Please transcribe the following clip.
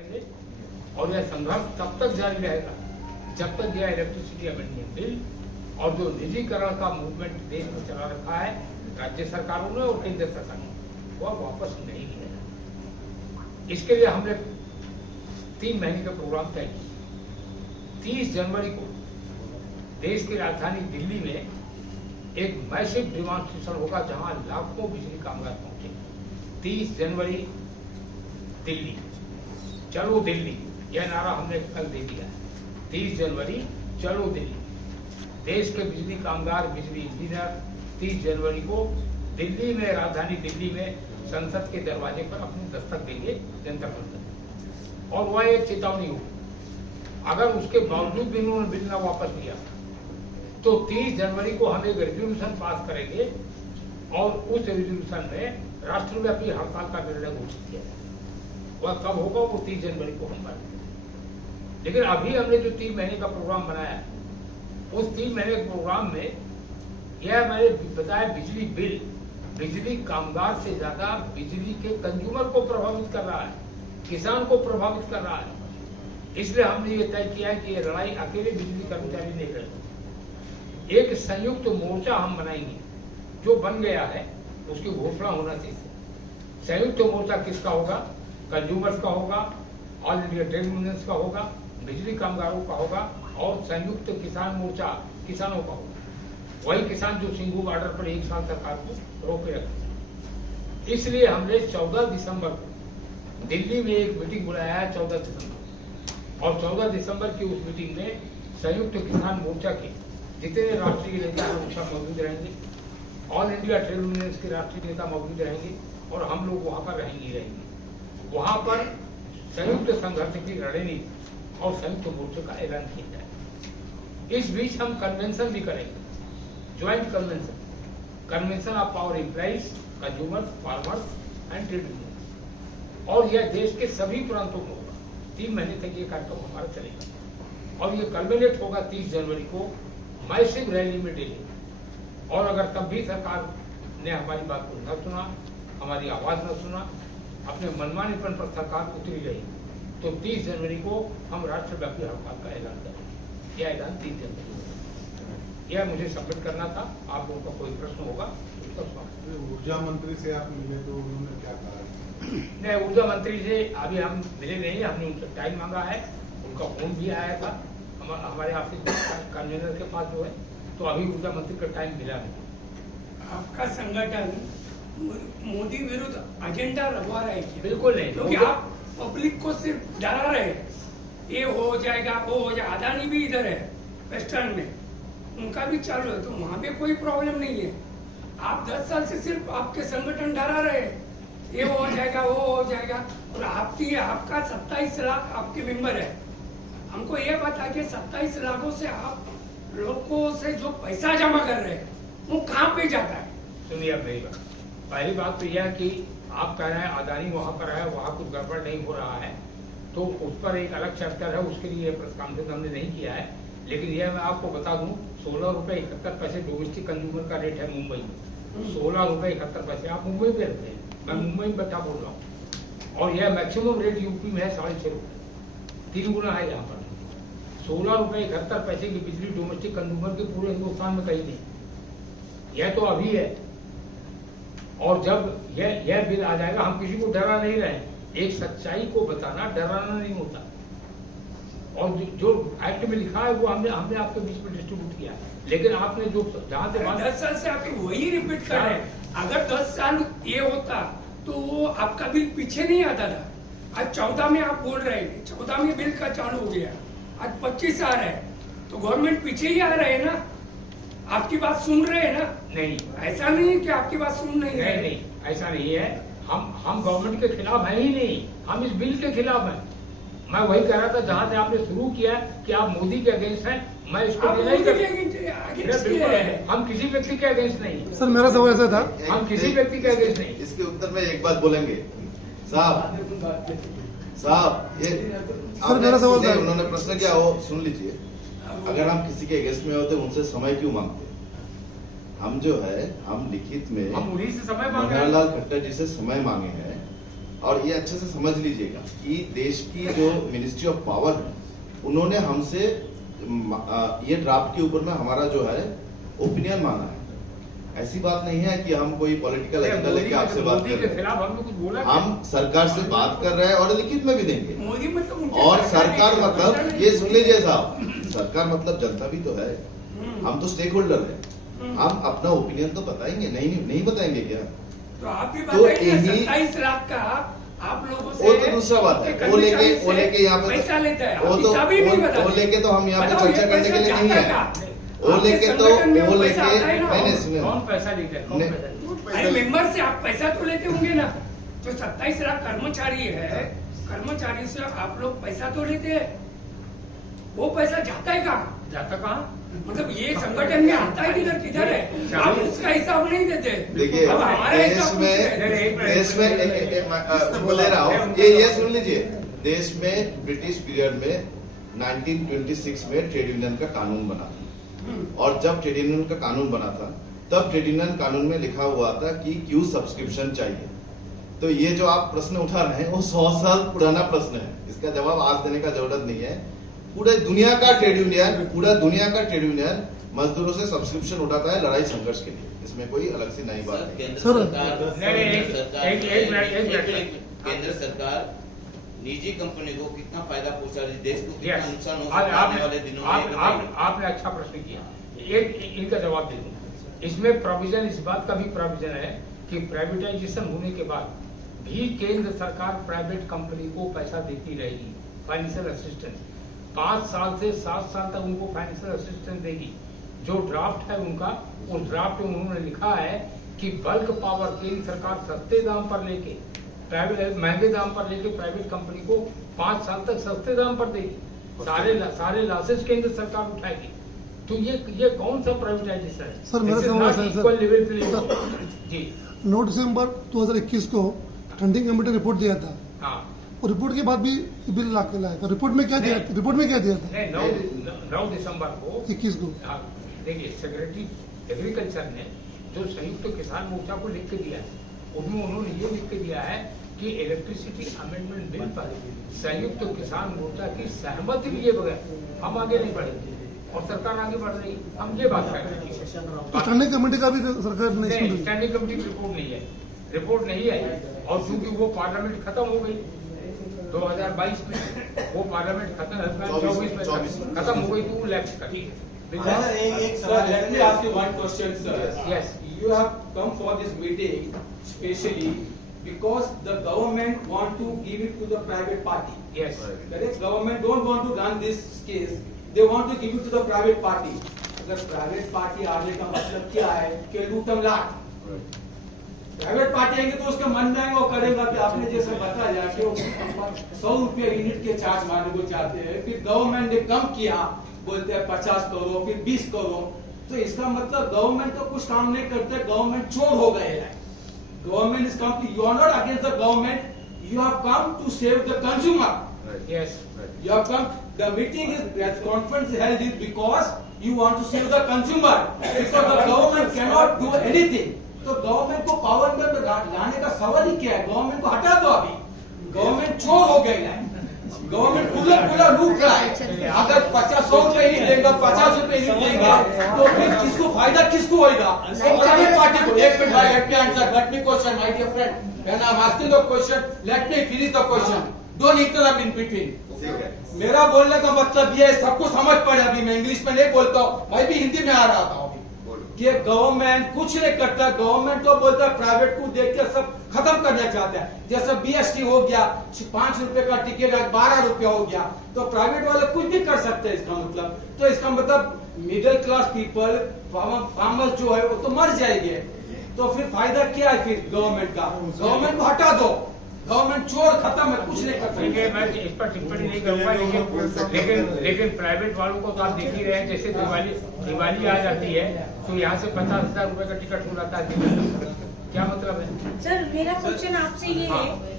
करेंगे और यह संघर्ष तब तक जारी रहेगा जब तक यह इलेक्ट्रिसिटी अमेंडमेंट बिल और जो निजीकरण का मूवमेंट देश में चला रखा है राज्य सरकारों ने और केंद्र सरकार ने वह वापस नहीं लिया। इसके लिए हमने 3 महीने का प्रोग्राम तय किया। 30 जनवरी को देश की राजधानी दिल्ली में एक मैसिव डिमॉन्स्ट्रेशन होगा जहां लाखों बिजली कामगार पहुंचे। 30 जनवरी दिल्ली, चलो दिल्ली, यह नारा हमने कल दे दिया है। 30 जनवरी चलो दिल्ली। देश के बिजली कामगार, बिजली इंजीनियर 30 जनवरी को दिल्ली में, राजधानी दिल्ली में संसद के दरवाजे पर अपनी दस्तक देंगे जंतर मंतर। और वह एक चेतावनी होगी, अगर उसके बावजूद भी उन्होंने बिल न वापस लिया तो 30 जनवरी को हम एक रेजोल्यूशन पास करेंगे और उस रेजोल्यूशन में राष्ट्रव्यापी हड़ताल का निर्णय घोषित किया जाएगा। वह कब होगा वो 30 जनवरी को हम करेंगे। लेकिन अभी हमने जो 3 महीने का प्रोग्राम बनाया है उस 3 महीने के प्रोग्राम में यह मैंने बताया बिजली बिल बिजली कामगार से ज्यादा बिजली के कंज्यूमर को प्रभावित कर रहा है, किसान को प्रभावित कर रहा है। इसलिए हमने ये तय किया है कि ये लड़ाई अकेले बिजली कर्मचारी नहीं लड़ेंगे। एक संयुक्त मोर्चा हम बनाएंगे जो बन गया है, उसकी घोषणा होना चाहिए। संयुक्त मोर्चा किसका होगा? कंज्यूमर्स का होगा, ऑल इंडिया ट्रेड यूनियंस का होगा, बिजली कामगारों का होगा और संयुक्त किसान मोर्चा किसानों का होगा। वही किसान जो सिंघू बॉर्डर पर 1 साल सरकार को रोके रखे। इसलिए हमने 14 दिसंबर को दिल्ली में एक मीटिंग बुलाया है, 14 दिसंबर, और 14 दिसंबर की उस मीटिंग में संयुक्त किसान मोर्चा के जितने राष्ट्रीय नेता हैं वो सब मौजूद रहेंगे, ऑल इंडिया ट्रेड यूनियंस के राष्ट्रीय नेता मौजूद रहेंगे और हम लोग वहां पर रहेंगे। वहां पर संयुक्त संघर्ष की रणनीति और संयुक्त मोर्चे का ऐलान किया जाए। इस बीच हम कन्वेंशन भी करेंगे, joint convention of power employees, consumers, farmers and trade unions, और यह देश के सभी प्रांतों में होगा। 3 महीने तक ये कार्यक्रम हमारा चलेगा और ये कल्मिनेट होगा 30 जनवरी को मैसिव रैली में दिल्ली। और अगर तब भी सरकार ने हमारी बात को न सुना, हमारी आवाज न सुना, अपने मनमानीपन पर सरकार उतरी रही, तो 30 जनवरी को हम राष्ट्रव्यापी हड़ताल का ऐलान करेंगे। यह ऐलान 30 जनवरी को, यह मुझे सबमिट करना था। आप लोगों का कोई प्रश्न होगा उसका स्वागत। ऊर्जा मंत्री से आप मिले तो उन्होंने क्या कहा? नहीं, ऊर्जा मंत्री से अभी हम मिले नहीं, हमने उनसे टाइम मांगा है, उनका फोन भी आया था हमारे ऑफिस कन्वीनर के पास जो है, तो अभी ऊर्जा मंत्री का टाइम मिला नहीं। आपका संगठन मोदी विरुद्ध एजेंडा लगवा रहे हैं? बिल्कुल नहीं, क्योंकि आप पब्लिक को सिर्फ डरा रहे हैं, ये हो जाएगा वो हो जाएगा। अदानी भी इधर है वेस्टर्न में, उनका भी चालू है, तो वहां पे कोई प्रॉब्लम नहीं है। आप 10 साल से सिर्फ आपके संगठन डरा रहे हैं, ये हो जाएगा वो हो जाएगा, और आपका 27 लाख आपके मेंबर है। हमको ये बता कि 27 लाखों से आप लोगों से जो पैसा जमा कर रहे हैं वो कहाँ पे जाता है? सुनिए अब मेरी बात। पहली बात तो यह कि आप कह रहे हैं अदानी वहां पर है, वहां कुछ गड़बड़ नहीं हो रहा है, तो उस पर एक अलग चैप्टर है, उसके लिए प्रेस कॉन्फ्रेंस हमने नहीं किया है। लेकिन यह मैं आपको बता दूं, 16 रुपए 71 पैसे डोमेस्टिक कंज्यूमर का रेट है मुंबई में। 16 रुपए 71 पैसे। आप मुंबई में रहते हैं, मैं मुंबई में बैठा बोल रहा हूँ, और यह मैक्सिमम रेट यूपी में है 6.5 रुपए, 3 गुना है यहाँ पर। 16 रुपए 71 पैसे की बिजली डोमेस्टिक कंज्यूमर के पूरे हिंदुस्तान में कहीं नहीं। यह तो अभी है, और जब यह बिल आ जाएगा, हम किसी को डरा नहीं रहे। एक सच्चाई को बताना डराना नहीं होता, और जो एक्ट में लिखा है वो हमने आपके बीच में डिस्ट्रीब्यूट किया। लेकिन आपने जो जहां से 10 साल से आप वही रिपीट कर रहे हैं। अगर 10 साल ये होता तो वो आपका बिल पीछे नहीं आता था। आज 14 में आप बोल रहे हैं, 14 में बिल का चालू हो गया, आज 25 आ रहा है, तो गवर्नमेंट पीछे ही आ रहे हैं ना। आपकी बात सुन रहे हैं ना? नहीं, ऐसा नहीं है कि आपकी बात सुन नहीं रहे। नहीं, ऐसा नहीं है। हम गवर्नमेंट के खिलाफ हैं ही नहीं, हम इस बिल के खिलाफ हैं। मैं वही कह रहा था जहां से आपने शुरू किया कि आप मोदी के अगेंस्ट हैं, मैं इसको नहीं करता। हम किसी व्यक्ति के अगेंस्ट नहीं। सर मेरा सवाल ऐसा था, हम किसी व्यक्ति के अगेंस्ट नहीं। इसके उत्तर में एक बात बोलेंगे साहब, ये सर मेरा सवाल था, उन्होंने प्रश्न किया वो सुन लीजिए। अगर हम किसी के अगेंस्ट में होते उनसे समय क्यों मांगते? हम जो है हम लिखित में हम उन्हीं से समय मांगे हैं। मनोहर लाल खट्टर जी से समय मांगे हैं और ये अच्छे से समझ लीजिएगा कि देश की जो मिनिस्ट्री ऑफ पावर है उन्होंने हमसे ये ड्राफ्ट के ऊपर में हमारा जो है ओपिनियन मांगा है। ऐसी बात नहीं है कि हम कोई पॉलिटिकल एजेंडा लेके आपसे बात कर रहे हैं। हमने कुछ बोला हम सरकार से बात कर रहे हैं और लिखित में भी देंगे। मोदी मतलब उनके और सरकार है, मतलब ये सुन लीजिए साहब, सरकार मतलब जनता भी तो है। हम तो स्टेक होल्डर है, हम अपना ओपिनियन तो बताएंगे, नहीं बताएंगे क्या? तो आप भी तो बताइए यही- 27 लाख का आप लोगों से वो तो दूसरा बात है, वो लेके यहाँ पे पैसा लेता है, वो आप तो हिसाब ही नहीं बताते। वो लेके तो हम यहाँ पे बताओ, ये चर्चा करने के लिए पैसा नहीं जाता है। कहाँ? वो आपके लेके तो संगठन में वो पैसा लेके आता है ना? नहीं सुनिए, कौन पैसा लेता है, कौन नहीं। पैसा अरे मेंबर से आप पैसा तो लेते होंगे ना। जो 27 लाख कर्मचारी है, कर्मचारी से आप लोग पैसा तो लेते हैं, वो पैसा जाता है कहाँ? जाता कहाँ? मतलब ये संगठन में आता है किधर है? आप उसका हिसाब नहीं देते। देखिए अब हमारा देश हिसाब में बोले रहा हूँ, ये सुन लीजिए, देश में ब्रिटिश पीरियड में 1926 में ट्रेड यूनियन का कानून बना था। और जब ट्रेड यूनियन का कानून बना था तब ट्रेड यूनियन कानून में लिखा हुआ था कि क्यों सब्सक्रिप्शन चाहिए। तो ये जो आप प्रश्न उठा रहे हैं वो 100 साल पुराना प्रश्न है, इसका जवाब आज देने का जरूरत नहीं है। पूरे दुनिया का ट्रेड यूनियन मजदूरों से सब्सक्रिप्शन उठाता है लड़ाई संघर्ष के लिए, इसमें कोई अलग सी नई बात नहीं। केंद्र सरकार निजी कंपनी को कितना फायदा पहुंचा रही है, देश को कितना नुकसान हो सकता है आने वाले दिनों में। आपने अच्छा प्रश्न किया, एक इनका जवाब दे दूं। इसमें प्रोविजन, इस बात का भी प्रोविजन है कि प्राइवेटाइजेशन होने के बाद भी केंद्र सरकार प्राइवेट कंपनी को पैसा देती रहेगी, फाइनेंशियल असिस्टेंस 5 साल से 7 साल तक उनको फाइनेंशियल असिस्टेंस देगी। जो ड्राफ्ट है उनका, उस ड्राफ्ट में उन्होंने लिखा है कि बल्क पावर केंद्र सरकार सस्ते दाम पर लेके महंगे दाम पर लेके प्राइवेट कंपनी को 5 साल तक सस्ते दाम पर देगी। सारे लॉसेस केंद्र सरकार उठाएगी। तो ये कौन सा प्राइवेटाइजेशन है? सर, मेरा सवाल है, इक्वल लेवल पे जी 9 दिसंबर 2021 को फंडिंग कमेटी रिपोर्ट दिया था। हाँ, और रिपोर्ट के बाद भी बिल ला के लाया था। रिपोर्ट में क्या दिया था? रिपोर्ट में क्या दिया था? नहीं 9 दिसंबर को 21 को देखिए सेक्रेटरी एग्रीकल्चर ने जो संयुक्त किसान मोर्चा को लिख के दिया है, उसमें उन्होंने ये लिख के दिया है कि इलेक्ट्रिसिटी अमेंडमेंट बिल पर संयुक्त किसान मोर्चा की सहमति लिए बगैर हम आगे नहीं बढ़ेंगे और सरकार आगे बढ़ रही, हम ये बात कर रहे हैं। तो स्टैंडिंग कमेटी का भी सरकार नहीं सुन रही। स्टैंडिंग कमेटी की रिपोर्ट नहीं आई और चूंकि वो पार्लियामेंट खत्म हो गई 2022 में, वो पार्लियामेंट खत्म 24 में खत्म हो गई, तो वो लैप्स कर दी। Sir, let me ask you one question, sir. Yes. You have come for this meeting specially because the government want to give it to the private party. Yes. Correct? Government don't want to run this case. They want to give it to the private party. अगर private party आने का मतलब क्या है कि लूटम लाट। Private party आएंगे तो उसका मन में आएगा, वो करेगा कि आपने जैसे बताया कि वो 100 रुपया यूनिट के चार्ज मारने को चाहते हैं, फिर गवर्नमेंट ने कम किया, बोलते हैं 50 करोड़, फिर 20 करोड़। तो इसका मतलब गवर्नमेंट तो कुछ काम नहीं करते, गवर्नमेंट चोर हो गए हैं। Government is come, you are not against the government, you have come to save the consumer. Yes. You have come, the meeting is, that conference is held is because you want to save the consumer, because the government cannot do anything. तो government को power में लाने का सवाल ही क्या है? Government को हटा दो अभी, गवर्नमेंट चोर हो गई है, गवर्नमेंट पूरा लूट रहा है। अगर 50-100 रुपए यूनिट देगा, 50 रुपए यूनिट देगा, तो फिर किसको फायदा, किसको होगा? प्राइवेट पार्टी को। एक मिनट भाई, let me answer, let me question my dear friend, when I am asking the question, let me finish the question, don't interrupt in between. मेरा बोलने का मतलब ये है, सबको समझ पड़े, अभी मैं इंग्लिश में नहीं बोलता हूँ, मैं भी हिंदी में आ रहा था अभी, कि गवर्नमेंट कुछ नहीं करता। गवर्नमेंट तो बोलता है प्राइवेट को देख के सब खत्म करना चाहता है। जैसा BST हो गया, 5 रुपए का टिकट आज 12 रुपया हो गया, तो प्राइवेट वाले कुछ भी कर सकते हैं। इसका मतलब तो इसका मतलब मिडिल क्लास पीपल, फार्मर्स जो है वो तो मर जाएंगे। तो फिर फायदा क्या है फिर गवर्नमेंट का? गवर्नमेंट को हटा दो, गवर्नमेंट चोर खत्म है, कुछ नहीं कर ठीक है, सकते। मैं इस पर टिप्पणी नहीं करूंगा, लेकिन प्राइवेट वालों को तो आप देख ही रहे हैं, जैसे दिवाली आ जाती है तो यहाँ से 50,000 रुपए का टिकट हो जाता है। क्या मतलब है? सर, मेरा क्वेश्चन आपसे ये है